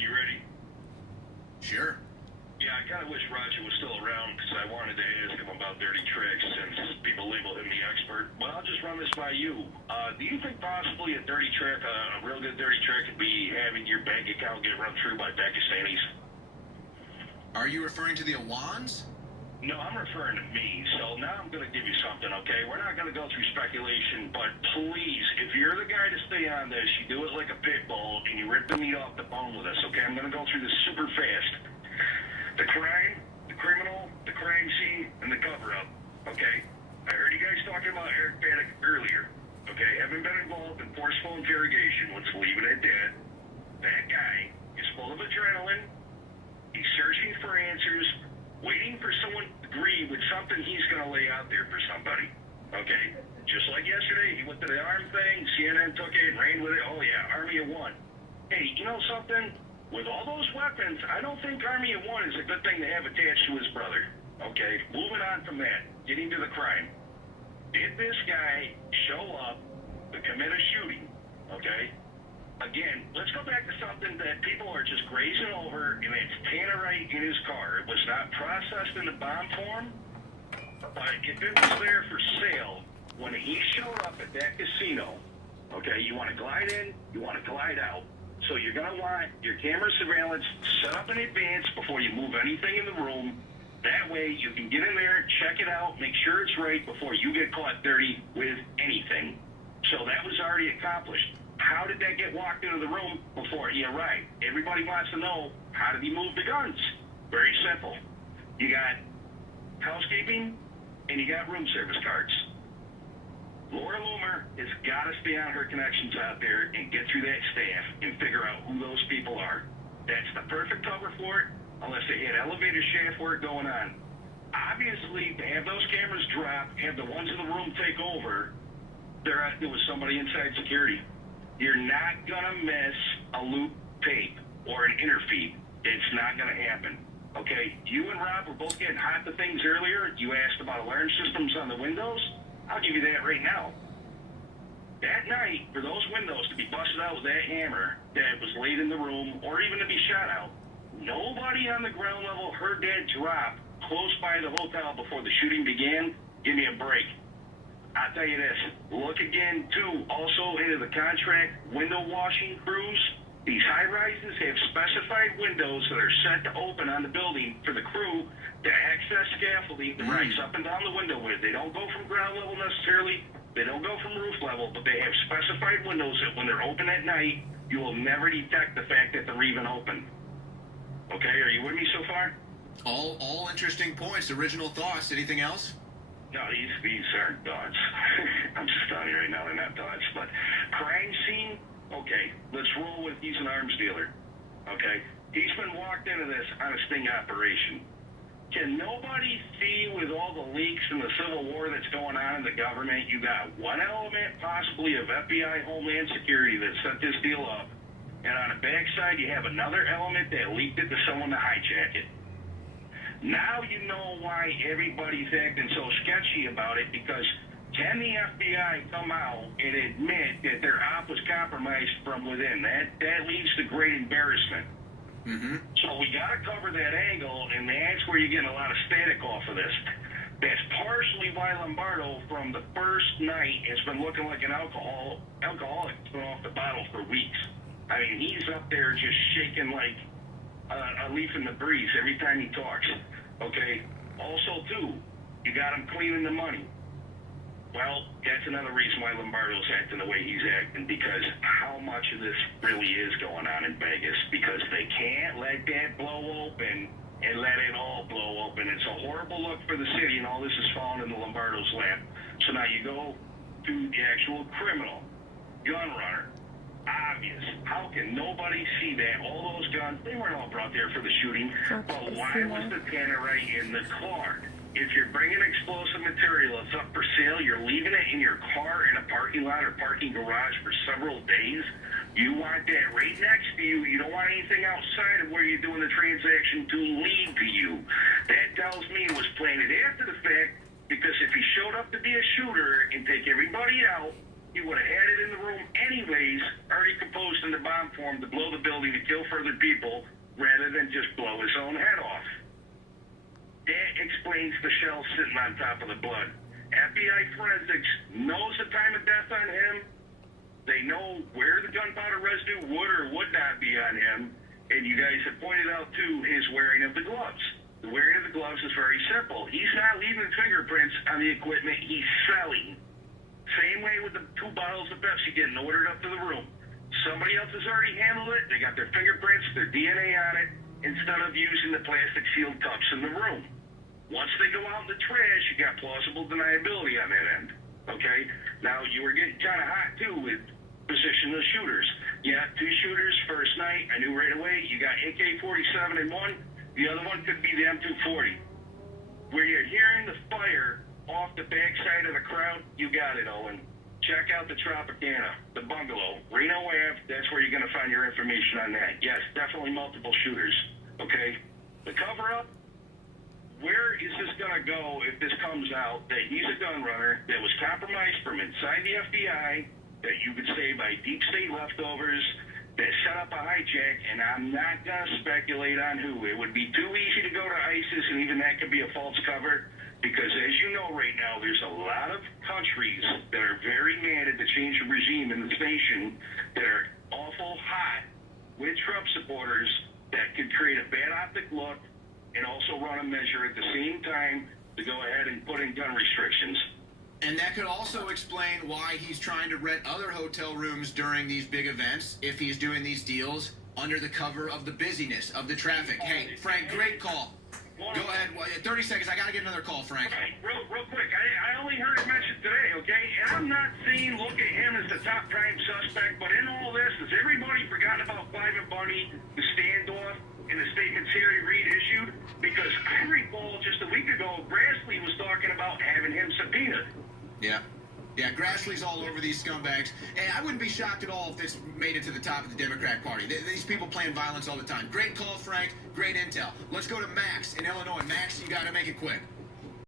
you ready? Sure. Yeah, I kind of wish Roger was still around because I wanted to ask him about dirty tricks since people label him the expert. But I'll just run this by you. Do you think possibly a dirty trick, a real good dirty trick, could be having your bank account get run through by Pakistanis? Are you referring to the Awans? No, I'm referring to me. So now I'm going to give you something, okay? We're not going to go through speculation, but please, if you're the guy to stay on this, you do it like a pit bull and you rip the meat off the bone with us, okay? I'm going to go through this super fast. The crime, the criminal, the crime scene, and the cover-up, okay? I heard you guys talking about Eric Paddock earlier, okay? Haven't been involved in forceful interrogation. Let's leave it at that. That guy is full of adrenaline. He's searching for answers, waiting for someone to agree with something he's going to lay out there for somebody, okay? Just like yesterday, he went to the arm thing, CNN took it, ran with it. Oh, yeah, Army of One. Hey, you know something? With all those weapons, I don't think Army of One is a good thing to have attached to his brother. Okay, moving on from that, getting to the crime. Did this guy show up to commit a shooting? Okay? Again, let's go back to something that people are just grazing over, and it's tannerite in his car. It was not processed in the bomb form, but if it was there for sale, when he showed up at that casino, okay, you want to glide in, you want to glide out. So you're going to want your camera surveillance set up in advance before you move anything in the room. That way you can get in there, check it out, make sure it's right before you get caught dirty with anything. So that was already accomplished. How did that get walked into the room before he arrived? Everybody wants to know, how did he move the guns? Very simple. You got housekeeping and you got room service cards. Laura Loomer has got to stay on her connections out there and get through that staff and figure out who those people are. That's the perfect cover for it, unless they had elevator shaft work going on. Obviously, to have those cameras drop, have the ones in the room take over, there was somebody inside security. You're not going to miss a loop tape or an interfeed. It's not going to happen. Okay? You and Rob were both getting hot to things earlier. You asked about alarm systems on the windows. I'll give you that right now. That night, for those windows to be busted out with that hammer that was laid in the room, or even to be shot out, nobody on the ground level heard that drop close by the hotel before the shooting began. Give me a break. I'll tell you this. Look again, too, also into the contract window washing crews. These high-rises have specified windows that are set to open on the building for the crew to access scaffolding to rise up and down the window with. They don't go from ground level necessarily. They don't go from roof level, but they have specified windows that when they're open at night, you will never detect the fact that they're even open. Okay, are you with me so far? All interesting points. Original thoughts. Anything else? No, these aren't thoughts. I'm just telling you right now, they're not thoughts. But crime scene, okay, let's roll with he's an arms dealer. Okay? He's been walked into this on a sting operation. Can nobody see with all the leaks and the civil war that's going on in the government, you got one element possibly of FBI Homeland Security that set this deal up, and on the backside you have another element that leaked it to someone to hijack it. Now you know why everybody's acting so sketchy about it, because can the FBI come out and admit that their op was compromised from within? That leads to great embarrassment. Mm-hmm. So we got to cover that angle, and that's where you're getting a lot of static off of this. That's partially why Lombardo, from the first night, has been looking like an alcoholic thrown off the bottle for weeks. I mean, he's up there just shaking like a leaf in the breeze every time he talks. Okay? Also, too, you got him cleaning the money. Well, that's another reason why Lombardo's acting the way he's acting, because how much of this really is going on in Vegas, because they can't let that blow open and let it all blow open. It's a horrible look for the city, and all this is falling into Lombardo's lap. So now you go to the actual criminal, gun runner. Obvious. How can nobody see that? All those guns, they weren't all brought there for the shooting, but why was the tannerite in the car? If you're bringing explosive material, it's up for sale, you're leaving it in your car in a parking lot or parking garage for several days, you want that right next to you. You don't want anything outside of where you're doing the transaction to lead to you. That tells me it was planted after the fact, because if he showed up to be a shooter and take everybody out, He would have had it in the room anyways, already composed in the bomb form to blow the building to kill further people rather than just blow his own head off. That explains the shell sitting on top of the blood. FBI forensics knows the time of death on him. They know where the gunpowder residue would or would not be on him. And you guys have pointed out, too, his wearing of the gloves. The wearing of the gloves is very simple. He's not leaving fingerprints on the equipment he's selling. Same way with the 2 bottles of Pepsi getting ordered up to the room. Somebody else has already handled it. They got their fingerprints, their DNA on it, instead of using the plastic sealed cups in the room. Once they go out in the trash, you got plausible deniability on that end. Okay? Now, you were getting kind of hot, too, with positionless shooters. Yeah, 2 shooters, first night. I knew right away. You got AK-47 in one. The other one could be the M240. Where you're hearing the fire off the backside of the crowd, you got it, Owen. Check out the Tropicana, the bungalow, Reno Ave. That's where you're going to find your information on that. Yes, definitely multiple shooters. Okay? The cover-up, where is this going to go if this comes out that he's a gun runner that was compromised from inside the FBI, that you could say by deep state leftovers, that set up a hijack, and I'm not going to speculate on who. It would be too easy to go to ISIS, and even that could be a false cover, because as you know right now, there's a lot of countries that are very mad at the change of regime in this nation that are awful hot with Trump supporters that could create a bad optic look and also run a measure at the same time to go ahead and put in gun restrictions. And that could also explain why he's trying to rent other hotel rooms during these big events, if he's doing these deals under the cover of the busyness, of the traffic. Hey, Frank, great call. Go ahead. 30 seconds. I got to get another call, Frank. Right, real quick. I only heard it mentioned today, okay? And I'm not saying look at him as the top prime suspect, but in all this, has everybody forgotten about Clive and Bunny, the standoff, and the statements Harry Reid issued? Because I recall just a week ago, Grassley was talking about having him subpoenaed. Yeah. Yeah, Grassley's all over these scumbags. And I wouldn't be shocked at all if this made it to the top of the Democrat Party. These people playing violence all the time. Great call, Frank. Great intel. Let's go to Max in Illinois. Max, you got to make it quick.